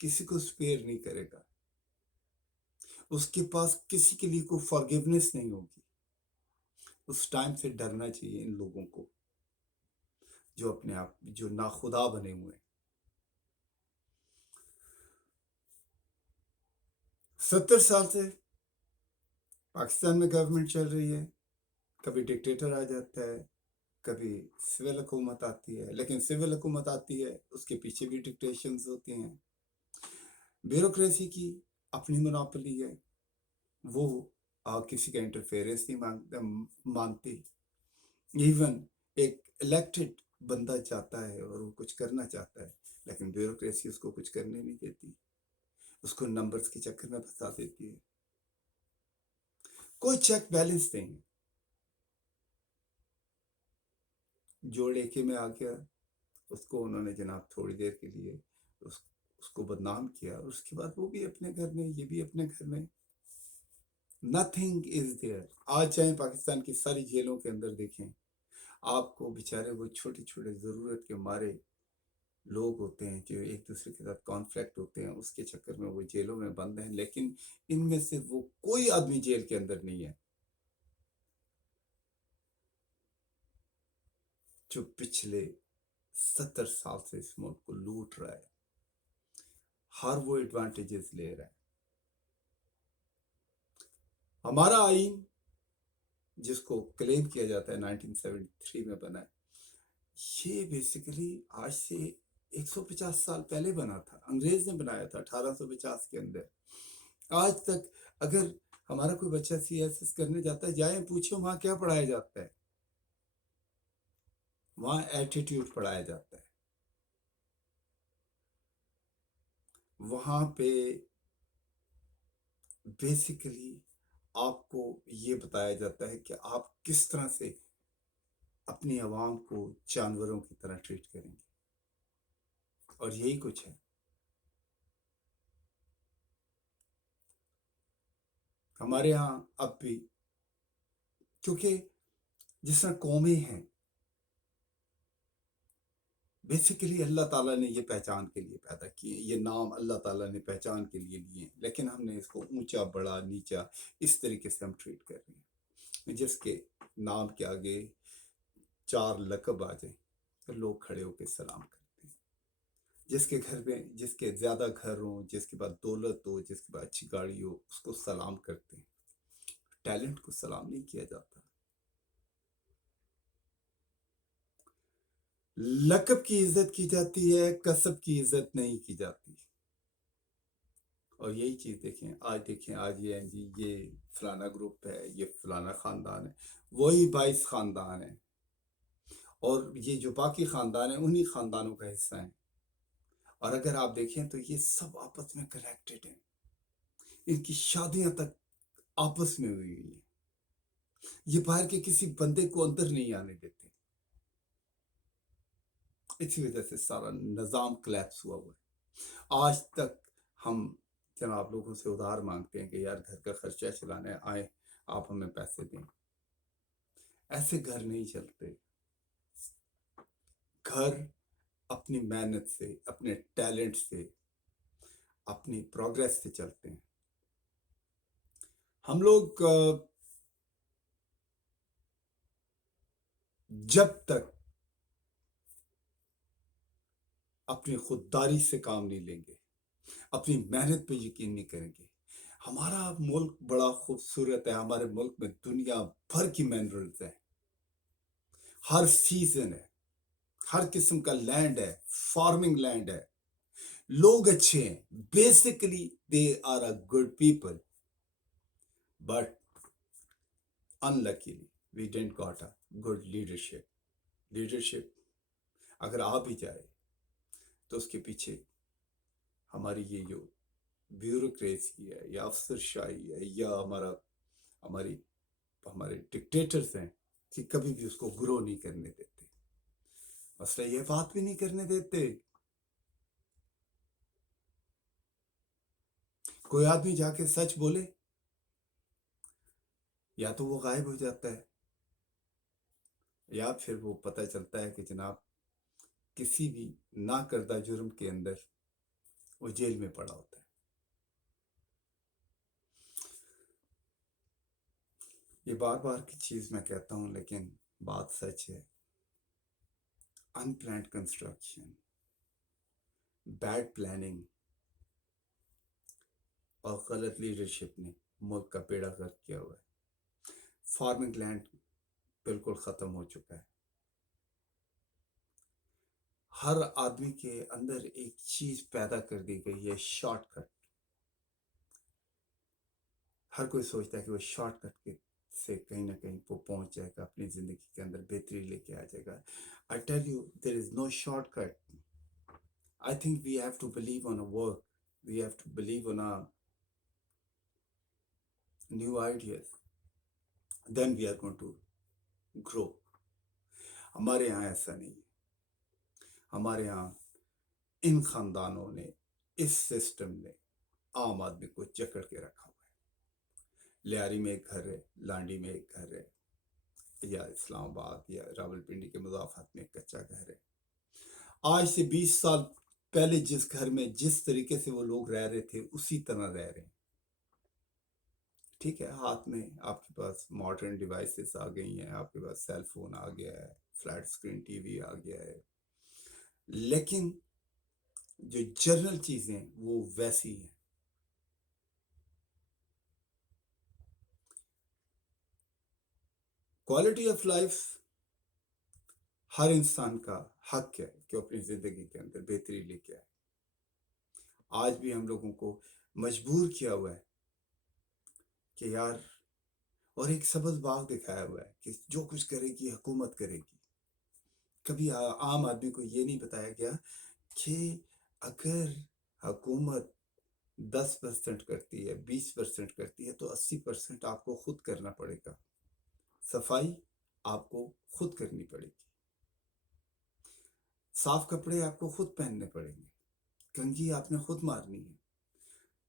کسی کو اسپیئر نہیں کرے گا، اس کے پاس کسی کے لیے کوئی فارگیونیس نہیں ہوگی۔ اس ٹائم سے ڈرنا چاہیے ان لوگوں کو جو اپنے آپ جو ناخدا بنے ہوئے ہیں۔ 70 سال سے پاکستان میں گورنمنٹ چل رہی ہے، کبھی ڈکٹیٹر آ جاتا ہے، کبھی سول حکومت آتی ہے، لیکن سول حکومت آتی ہے اس کے پیچھے بھی ڈکٹیشنز ہوتے ہیں۔ بیوروکریسی کی اپنی مناپلی ہے، وہ کسی کا انٹرفیئرنس نہیں مانتی۔ ایون ایک الیکٹڈ بندہ چاہتا ہے اور وہ کچھ کرنا چاہتا ہے، لیکن بیوروکریسی اس کو کچھ کرنے نہیں دیتی، اس کو نمبرز کے چکر میں پھنسا دیتی ہے۔ کوئی چیک بیلنس نہیں ہے۔ جو لڑکے میں آ گیا اس کو انہوں نے جناب تھوڑی دیر کے لیے اس کو بدنام کیا، اور اس کے بعد وہ بھی اپنے گھر میں، یہ بھی اپنے گھر میں، نتھنگ از دیئر۔ آج جائیں پاکستان کی ساری جیلوں کے اندر دیکھیں، آپ کو بیچارے وہ چھوٹے چھوٹے ضرورت کے مارے لوگ ہوتے ہیں جو ایک دوسرے کے ساتھ کانفلکٹ ہوتے ہیں، اس کے چکر میں وہ جیلوں میں بند ہیں، لیکن ان میں سے وہ کوئی آدمی جیل کے اندر نہیں ہے جو پچھلے 70 سال سے اس ملک کو لوٹ رہا ہے، ہر وہ ایڈوانٹیجز لے رہا ہے۔ ہمارا آئین جس کو کلیم کیا جاتا ہے 1973 میں بنا ہے، یہ بیسیکلی آج سے 150 سال پہلے بنا تھا، انگریز نے بنایا تھا 1850 کے اندر۔ آج تک اگر ہمارا کوئی بچہ سی ایس ایس کرنے جاتا ہے، جائیں پوچھیں وہاں کیا پڑھایا جاتا ہے، وہاں ایٹیٹیوڈ پڑھایا جاتا ہے، وہاں پہ بیسیکلی آپ کو یہ بتایا جاتا ہے کہ آپ کس طرح سے اپنی عوام کو جانوروں کی طرح ٹریٹ کریں گے، اور یہی کچھ ہے۔ ہمارے ہاں اب بھی کیونکہ جس طرح قومیں ہیں، بیسیکلی اللہ تعالیٰ نے یہ پہچان کے لیے پیدا کیے، یہ نام اللہ تعالیٰ نے پہچان کے لیے لیے، لیکن ہم نے اس کو اونچا بڑا نیچا اس طریقے سے ہم ٹریٹ کر رہے ہیں، جس کے نام کے آگے 4 لقب آ جائیں تو لوگ کھڑے ہو کے سلام کرتے ہیں۔ جس کے گھر میں جس کے زیادہ گھر ہوں، جس کے بعد دولت ہو، جس کے بعد اچھی گاڑی ہو، اس کو سلام کرتے ہیں، ٹیلنٹ کو سلام نہیں کیا جاتا۔ لقب کی عزت کی جاتی ہے، کسب کی عزت نہیں کی جاتی۔ اور یہی چیز دیکھیں آج یہ ہیں جی، یہ فلانا گروپ ہے، یہ فلانا خاندان ہے، وہی 22 خاندان ہیں، اور یہ جو باقی خاندان ہیں انہی خاندانوں کا حصہ ہیں، اور اگر آپ دیکھیں تو یہ سب آپس میں کنیکٹڈ ہیں، ان کی شادیاں تک آپس میں ہوئی ہیں، یہ باہر کے کسی بندے کو اندر نہیں آنے دیتے، اسی وجہ سے سارا نظام کلیپس ہوا ہے۔ آج تک ہم جناب لوگوں سے ادھار مانگتے ہیں کہ یار گھر کا خرچہ چلانا ہے، آئیں آپ ہمیں پیسے دیں، ایسے گھر نہیں چلتے۔ گھر اپنی محنت سے، اپنے ٹیلنٹ سے، اپنی پروگریس سے چلتے ہیں۔ ہم لوگ جب تک اپنی خودداری سے کام نہیں لیں گے، اپنی محنت پہ یقین نہیں کریں گے، ہمارا ملک بڑا خوبصورت ہے، ہمارے ملک میں دنیا بھر کی منرلز ہیں، ہر سیزن ہے، ہر قسم کا لینڈ ہے، فارمنگ لینڈ ہے، لوگ اچھے ہیں، basically they are a good people, but unluckily we didn't got a good leadership اگر آ بھی جائے تو اس کے پیچھے ہماری یہ جو بیوروکریسی ہے یا افسر شاہی ہے یا ہمارے ڈکٹیٹرز ہیں کہ کبھی بھی اس کو گرو نہیں کرنے دیتے، مسئلہ یہ بات بھی نہیں کرنے دیتے۔ کوئی آدمی جا کے سچ بولے یا تو وہ غائب ہو جاتا ہے، یا پھر وہ پتہ چلتا ہے کہ جناب کسی بھی نہ کردہ جرم کے اندر وہ جیل میں پڑا ہوتا ہے. یہ بار بار کی چیز میں کہتا ہوں لیکن بات سچ ہے. ان پلانڈ کنسٹرکشن، بیڈ پلاننگ اور غلط لیڈرشپ نے ملک کا بیڑا غرق کیا ہوا ہے. فارمنگ لینڈ بالکل ختم ہو چکا ہے. ہر آدمی کے اندر ایک چیز پیدا کر دی گئی ہے، شارٹ کٹ. ہر کوئی سوچتا ہے کہ وہ شارٹ کٹ سے کہیں نہ کہیں وہ پہنچ جائے گا، اپنی زندگی کے اندر بہتری لے کے آ جائے گا. I tell you, there is no shortcut. I think we have to believe on a work. We have to believe on a new ideas. Then we are going to grow. ہمارے یہاں ایسا نہیں ہے. ہمارے یہاں ان خاندانوں نے، اس سسٹم نے عام آدمی کو جکڑ کے رکھا ہوا ہے. لیاری میں ایک گھر ہے، لانڈی میں ایک گھر ہے، یا اسلام آباد یا راول پنڈی کے مضافات میں ایک کچا گھر ہے. آج سے 20 سال پہلے جس گھر میں جس طریقے سے وہ لوگ رہ رہے تھے اسی طرح رہ رہے ہیں. ٹھیک ہے، ہاتھ میں آپ کے پاس ماڈرن ڈیوائسز آ گئی ہیں، آپ کے پاس سیل فون آ گیا ہے، فلیٹ اسکرین ٹی وی آ گیا ہے، لیکن جو جنرل چیزیں وہ ویسی ہیں. کوالٹی آف لائف ہر انسان کا حق ہے کہ اپنی زندگی کے اندر بہتری لے کے آئے. آج بھی ہم لوگوں کو مجبور کیا ہوا ہے کہ یار، اور ایک سبز باغ دکھایا ہوا ہے کہ جو کچھ کرے گی حکومت کرے گی. کبھی عام آدمی کو یہ نہیں بتایا گیا کہ اگر حکومت 10% کرتی ہے، 20% کرتی ہے، تو 80% آپ کو خود کرنا پڑے گا. صفائی آپ کو خود کرنی پڑے گی، صاف کپڑے آپ کو خود پہننے پڑیں گے، کنگھی آپ نے خود مارنی ہے.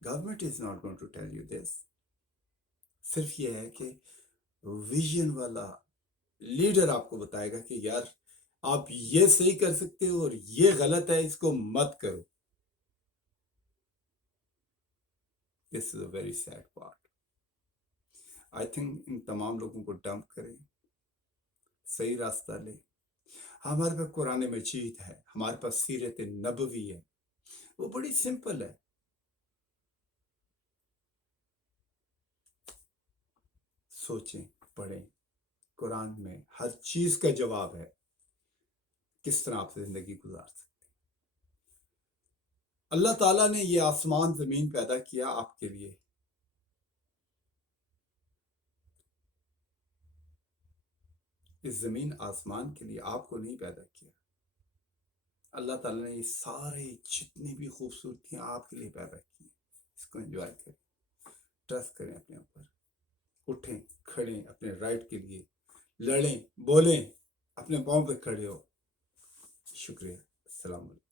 Government is not going to tell you this. صرف یہ ہے کہ ویژن والا لیڈر آپ کو بتائے گا کہ یار آپ یہ صحیح کر سکتے ہو اور یہ غلط ہے، اس کو مت کرو. This is a very sad part. I think ان تمام لوگوں کو ڈمپ کریں، صحیح راستہ لیں. ہمارے پاس قرآن مجید ہے، ہمارے پاس سیرت نبوی ہے، وہ بڑی سمپل ہے. سوچیں، پڑھیں. قرآن میں ہر چیز کا جواب ہے، کس طرح آپ زندگی گزار سکتے. اللہ تعالیٰ نے یہ آسمان زمین پیدا کیا آپ کے لیے. اس زمین آسمان کے لیے آپ کو نہیں پیدا کیا. اللہ تعالیٰ نے یہ سارے جتنی بھی خوبصورتیاں آپ کے لیے پیدا کی، اس کو انجوائے کریں، ٹرسٹ کریں اپنے اوپر. اٹھیں، کھڑیں اپنے رائٹ کے لیے، لڑیں، بولیں، اپنے پاؤں پہ کھڑے ہو. شکریہ. السلام علیکم.